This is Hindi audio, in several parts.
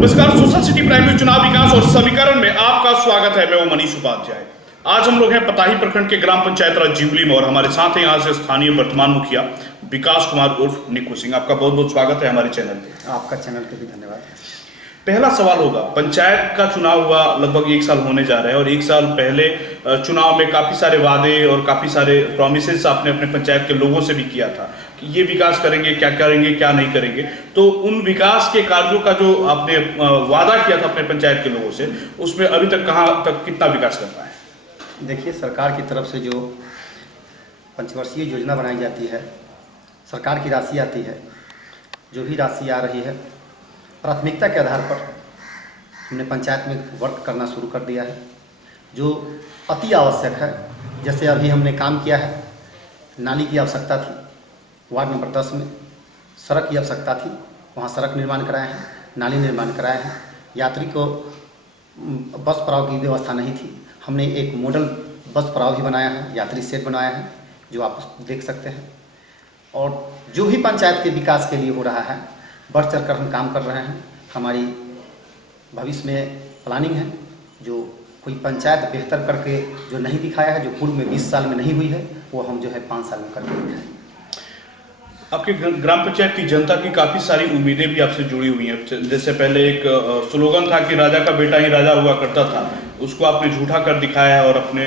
नमस्कार, सोशल सिटी प्राइम न्यूज चुनाव विकास और समीकरण में आपका स्वागत है। मैं हूं मनीष उपाध्याय। आज हम लोग हैं पताही प्रखंड के ग्राम पंचायत राजीवली में और हमारे साथ हैं यहाँ से स्थानीय वर्तमान मुखिया विकास कुमार उर्फ निक्कू सिंह। आपका बहुत बहुत स्वागत है हमारे चैनल पे। आपका चैनल पे भी धन्यवाद। पहला सवाल होगा, पंचायत का चुनाव हुआ लगभग 1 साल होने जा रहा है और 1 साल पहले चुनाव में काफी सारे वादे और काफी सारे प्रॉमिसेस आपने अपने पंचायत के लोगों से भी किया था कि ये विकास करेंगे, क्या करेंगे, क्या नहीं करेंगे। तो उन विकास के कार्यों का जो आपने वादा किया था अपने पंचायत के लोगों से, उसमें अभी तक कहाँ तक कितना विकास कर पाए? देखिए, सरकार की तरफ से जो पंचवर्षीय योजना बनाई जाती है, सरकार की राशि आती है, जो भी राशि आ रही है प्राथमिकता के आधार पर हमने पंचायत में वर्क करना शुरू कर दिया है, जो अति आवश्यक है। जैसे अभी हमने काम किया है, नाली की आवश्यकता थी, वार्ड नंबर 10 में सड़क की आवश्यकता थी, वहाँ सड़क निर्माण कराए हैं, नाली निर्माण कराए हैं। यात्री को बस पड़ाव की व्यवस्था नहीं थी, हमने एक मॉडल बस पड़ाव भी बनाया है, यात्री सेट बनाया है, जो आप देख सकते हैं। और जो भी पंचायत के विकास के लिए हो रहा है, बढ़ चढ़ कर हम काम कर रहे हैं। हमारी भविष्य में प्लानिंग है, जो कोई पंचायत बेहतर करके जो नहीं दिखाया है, जो पूर्व में 20 साल में नहीं हुई है, वो हम जो है 5 साल में करके दिखाएं। आपके ग्राम पंचायत की जनता की काफी सारी उम्मीदें भी आपसे जुड़ी हुई हैं। जैसे पहले एक स्लोगन था कि राजा का बेटा ही राजा हुआ करता था, उसको आपने झूठा कर दिखाया है और अपने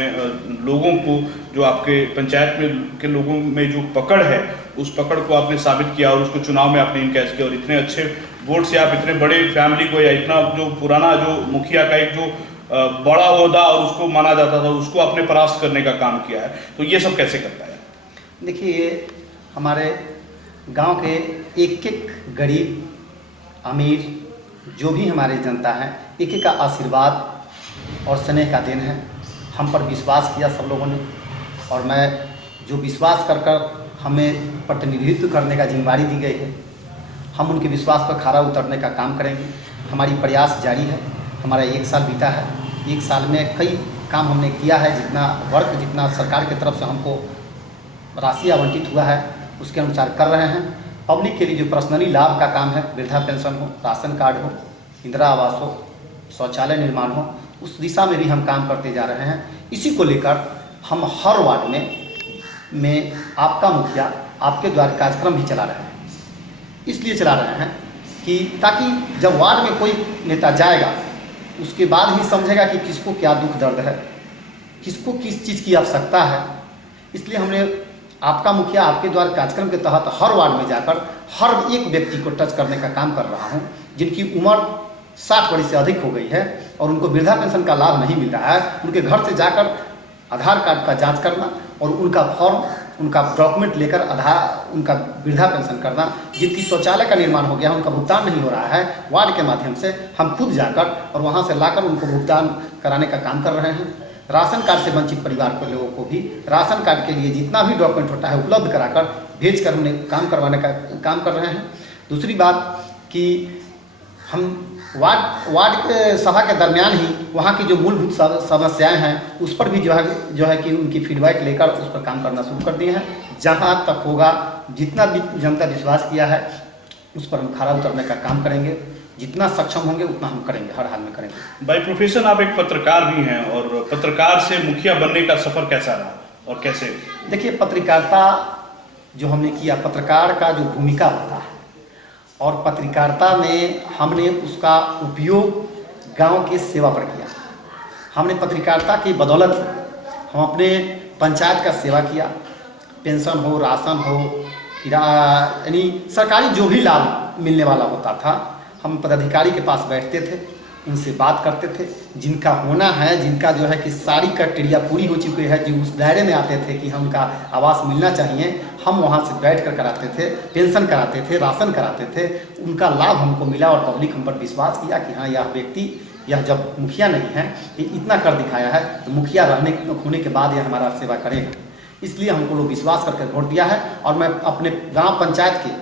लोगों को, जो आपके पंचायत में के लोगों में जो पकड़ है, उस पकड़ को आपने साबित किया और उसको चुनाव में आपने इनकैश किया। और इतने अच्छे वोट से आप इतने बड़े फैमिली को, या इतना जो पुराना जो मुखिया का एक जो बड़ा ओहदा और उसको माना जाता था, उसको आपने परास्त करने का काम किया है। तो ये सब कैसे करता है? देखिए, ये हमारे गांव के एक एक गरीब अमीर जो भी हमारी जनता है, एक एक का आशीर्वाद और स्नेह का देन है। हम पर विश्वास किया सब लोगों ने, और मैं जो विश्वास कर कर हमें प्रतिनिधित्व करने का जिम्मेदारी दी गई है, हम उनके विश्वास पर खरा उतरने का काम करेंगे। हमारी प्रयास जारी है। हमारा 1 साल बीता है, 1 साल में कई काम हमने किया है। जितना वर्क, जितना सरकार की तरफ से हमको राशि आवंटित हुआ है, उसके अनुसार कर रहे हैं। पब्लिक के लिए जो पर्सनली लाभ का काम है, वृद्धा पेंशन हो, राशन कार्ड हो, इंदिरा आवास हो, शौचालय निर्माण हो, उस दिशा में भी हम काम करते जा रहे हैं। इसी को लेकर हम हर वार्ड में आपका मुखिया आपके द्वारा कार्यक्रम भी चला रहे हैं। इसलिए चला रहे हैं कि ताकि जब वार्ड में कोई नेता जाएगा, उसके बाद ही समझेगा कि किसको क्या दुख दर्द है, किसको किस चीज़ की आवश्यकता है। इसलिए हमने आपका मुखिया आपके द्वारा कार्यक्रम के तहत हर वार्ड में जाकर हर एक व्यक्ति को टच करने का काम कर रहा हूं, जिनकी उम्र 60 वर्ष से अधिक हो गई है और उनको वृद्धा पेंशन का लाभ नहीं मिल रहा है। उनके घर से जाकर आधार कार्ड का जांच करना और उनका फॉर्म, उनका डॉक्यूमेंट लेकर उनका वृद्धा पेंशन करना। जिनकी शौचालय का निर्माण हो गया, उनका भुगतान नहीं हो रहा है, वार्ड के माध्यम से हम खुद जाकर और वहाँ से लाकर उनको भुगतान कराने का काम कर रहे हैं। राशन कार्ड से वंचित परिवार के लोगों को भी राशन कार्ड के लिए जितना भी डॉक्यूमेंट होता है उपलब्ध कराकर भेजकर हमने काम करवाने का काम कर रहे हैं। दूसरी बात कि हम वार्ड के सभा के दरमियान ही वहाँ की जो मूलभूत समस्याएं हैं, उस पर भी जो है कि उनकी फीडबैक लेकर उस पर काम करना शुरू कर दिए हैं। जहाँ तक होगा, जितना भी जनता विश्वास किया है, उस पर हम खरा उतरने का काम करेंगे। जितना सक्षम होंगे उतना हम करेंगे, हर हाल में करेंगे। बाय प्रोफेशन आप एक पत्रकार भी हैं, और पत्रकार से मुखिया बनने का सफर कैसा रहा और कैसे? देखिए, पत्रकारिता जो हमने किया, पत्रकार का जो भूमिका होता है, और पत्रकारिता में हमने उसका उपयोग गांव के सेवा पर किया। हमने पत्रकारिता की बदौलत हम अपने पंचायत का सेवा किया। पेंशन हो, राशन हो, यानी सरकारी जो भी लाभ मिलने वाला होता था, हम पदाधिकारी के पास बैठते थे, उनसे बात करते थे। जिनका होना है, जिनका जो है कि सारी क्राइटेरिया पूरी हो चुकी है, जो उस दायरे में आते थे कि हमका आवास मिलना चाहिए, हम वहाँ से बैठ कर कराते थे, पेंशन कराते थे, राशन कराते थे। उनका लाभ हमको मिला और पब्लिक हम पर विश्वास किया कि हाँ, यह व्यक्ति, यह जब मुखिया नहीं है, ये इतना कर दिखाया है, तो मुखिया होने के बाद यह हमारा सेवा करेगा। इसलिए हमको लोग विश्वास करके वोट दिया है। और मैं अपने गाँव पंचायत के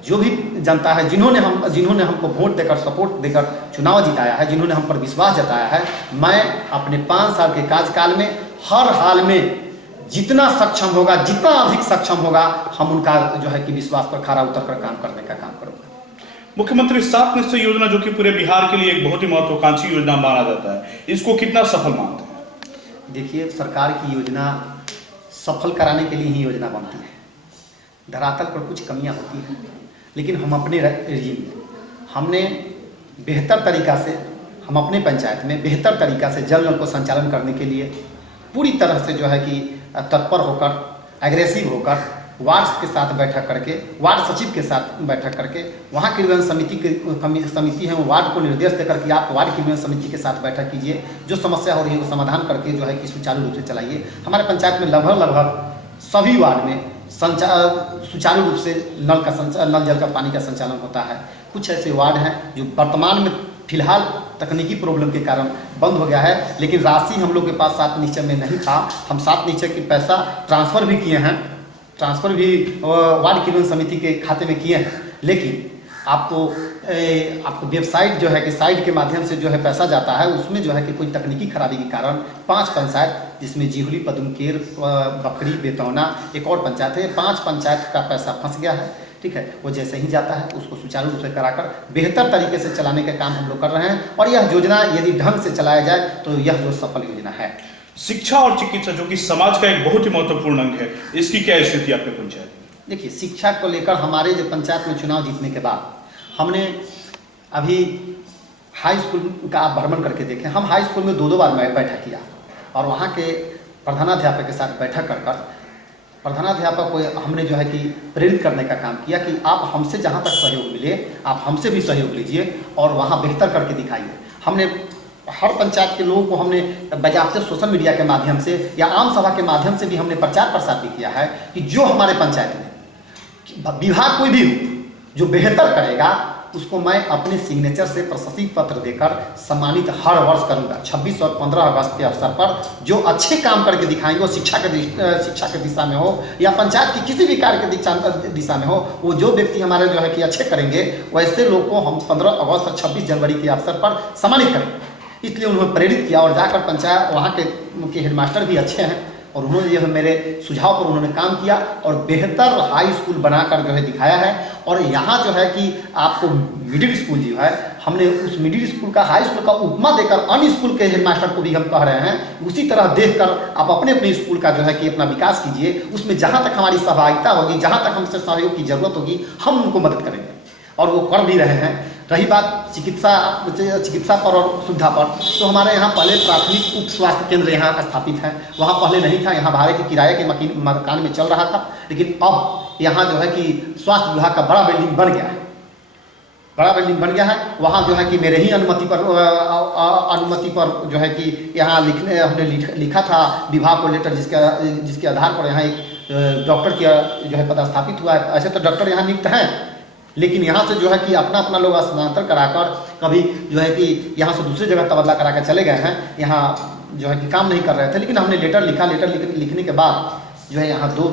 जो भी जनता है, जिन्होंने हमको वोट देकर, सपोर्ट देकर चुनाव जिताया है, जिन्होंने हम पर विश्वास जताया है, मैं अपने 5 साल के कार्यकाल में हर हाल में जितना सक्षम होगा, जितना अधिक सक्षम होगा, हम उनका जो है कि विश्वास पर खरा उतर कर काम करने का काम करूँगा। मुख्यमंत्री 7 निश्चय योजना जो कि पूरे बिहार के लिए एक बहुत ही महत्वाकांक्षी योजना माना जाता है, इसको कितना सफल मानते हैं? देखिए, सरकार की योजना सफल कराने के लिए ही योजना बनती है। धरातल पर कुछ कमियां होती हैं, लेकिन हम अपने रेजिम में हमने बेहतर तरीका से, हम अपने पंचायत में बेहतर तरीका से जल नल को संचालन करने के लिए पूरी तरह से जो है कि तत्पर होकर, एग्रेसिव होकर, वार्ड के साथ बैठक करके, वार्ड सचिव के साथ बैठक करके, वहाँ क्रियान्वयन समिति है, वो वार्ड को निर्देश देकर कि आप वार्ड क्रियान्वयन समिति के साथ बैठक कीजिए, जो समस्या हो रही है वो समाधान करके जो है कि सुचारू रूप से चलाइए। हमारे पंचायत में लगभग सभी वार्ड में सुचारू रूप से नल जल का पानी का संचालन होता है। कुछ ऐसे वार्ड हैं जो वर्तमान में फिलहाल तकनीकी प्रॉब्लम के कारण बंद हो गया है, लेकिन राशि हम लोग के पास 7 निश्चय में नहीं था। हम 7 निश्चय की पैसा ट्रांसफ़र भी किए हैं, ट्रांसफ़र भी वार्ड क्रियान्वयन समिति के खाते में किए हैं, लेकिन आपको वेबसाइट जो है कि साइट के माध्यम से जो है पैसा जाता है, उसमें जो है कि कोई तकनीकी खराबी के कारण 5 पंचायत, जिसमें जिहुली, पदुमकेर, बकरी, बेतौना, एक और पंचायत है, 5 पंचायत का पैसा फंस गया है। ठीक है, वो जैसे ही जाता है उसको सुचारू रूप से कराकर बेहतर तरीके से चलाने का काम हम लोग कर रहे हैं, और यह योजना यदि ढंग से चलाया जाए तो यह जो सफल योजना है। शिक्षा और चिकित्सा जो कि समाज का एक बहुत ही महत्वपूर्ण अंग है, इसकी क्या स्थिति आपके पंचायत में? देखिए, शिक्षा को लेकर हमारे जो पंचायत में चुनाव जीतने के बाद हमने अभी हाई स्कूल का आप भ्रमण करके देखें। हम हाई स्कूल में 2 बार बैठक किया, और वहाँ के प्रधानाध्यापक के साथ बैठक कर प्रधानाध्यापक को हमने जो है कि प्रेरित करने का काम किया कि आप हमसे जहाँ तक सहयोग मिले आप हमसे भी सहयोग लीजिए और वहाँ बेहतर करके दिखाइए। हमने हर पंचायत के लोगों को हमने बजाते सोशल मीडिया के माध्यम से या आम सभा के माध्यम से भी हमने प्रचार प्रसार भी किया है कि जो हमारे पंचायत में विभाग कोई भी हो जो बेहतर करेगा उसको मैं अपने सिग्नेचर से प्रशस्ति पत्र देकर सम्मानित हर वर्ष करूंगा। 26 और 15 अगस्त के अवसर पर जो अच्छे काम करके दिखाएंगे, वो शिक्षा के दिशा में हो या पंचायत की किसी भी कार्य के दिशा में हो, वो जो व्यक्ति हमारे जो है कि अच्छे करेंगे, वैसे लोग को हम 15 अगस्त और 26 जनवरी के अवसर पर सम्मानित करेंगे। इसलिए उन्होंने प्रेरित किया, और जाकर पंचायत वहाँ के हेडमास्टर भी अच्छे हैं, और उन्होंने जो है मेरे सुझाव पर उन्होंने काम किया और बेहतर हाई स्कूल बनाकर जो है दिखाया है। और यहाँ जो है कि आपको मिडिल स्कूल जो है, हमने उस मिडिल स्कूल का हाई स्कूल का उपमा देकर अन्य स्कूल के हेडमास्टर को भी हम कह रहे हैं, उसी तरह देखकर आप अपने अपने स्कूल का जो है कि अपना विकास कीजिए। उसमें जहाँ तक हमारी सहभागिता होगी, जहाँ तक हमसे सहयोग की जरूरत होगी, हम उनको मदद करेंगे, और वो कर भी रहे हैं। रही बात चिकित्सा पर और सुविधा पर, तो हमारे यहाँ पहले प्राथमिक उप स्वास्थ्य केंद्र यहाँ स्थापित है, वहाँ पहले नहीं था। यहाँ भाड़े के किराए के मकान में चल रहा था, लेकिन अब यहाँ जो है कि स्वास्थ्य विभाग का बड़ा बिल्डिंग बन गया है। वहाँ जो है कि मेरे ही अनुमति पर जो है कि यहाँ हमने लिखा था विभाग को लेटर, जिसके आधार पर यहाँ एक डॉक्टर की जो है पदस्थापित हुआ है। ऐसे तो डॉक्टर यहाँ नियुक्त हैं, लेकिन यहाँ से जो है कि अपना अपना लोग स्थानांतर कराकर कभी जो है कि यहाँ से दूसरी जगह तबादला करा कर चले गए हैं, यहाँ जो है कि काम नहीं कर रहे थे। लेकिन हमने लेटर लिखने के बाद जो है यहाँ 2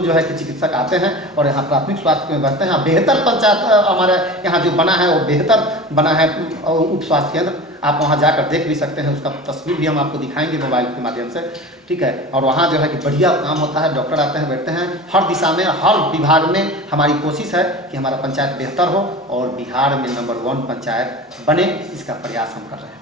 जो है कि चिकित्सक आते हैं और यहाँ प्राथमिक स्वास्थ्य में बैठते हैं। बेहतर पंचायत हमारे यहाँ जो बना है वो बेहतर बना है उप स्वास्थ्य केंद्र। आप वहाँ जाकर देख भी सकते हैं, उसका तस्वीर भी हम आपको दिखाएंगे मोबाइल के माध्यम से। ठीक है, और वहाँ जो है कि बढ़िया काम होता है, डॉक्टर आते हैं, बैठते हैं। हर दिशा में, हर विभाग में हमारी कोशिश है कि हमारा पंचायत बेहतर हो और बिहार में नंबर 1 पंचायत बने, इसका प्रयास हम कर रहे हैं।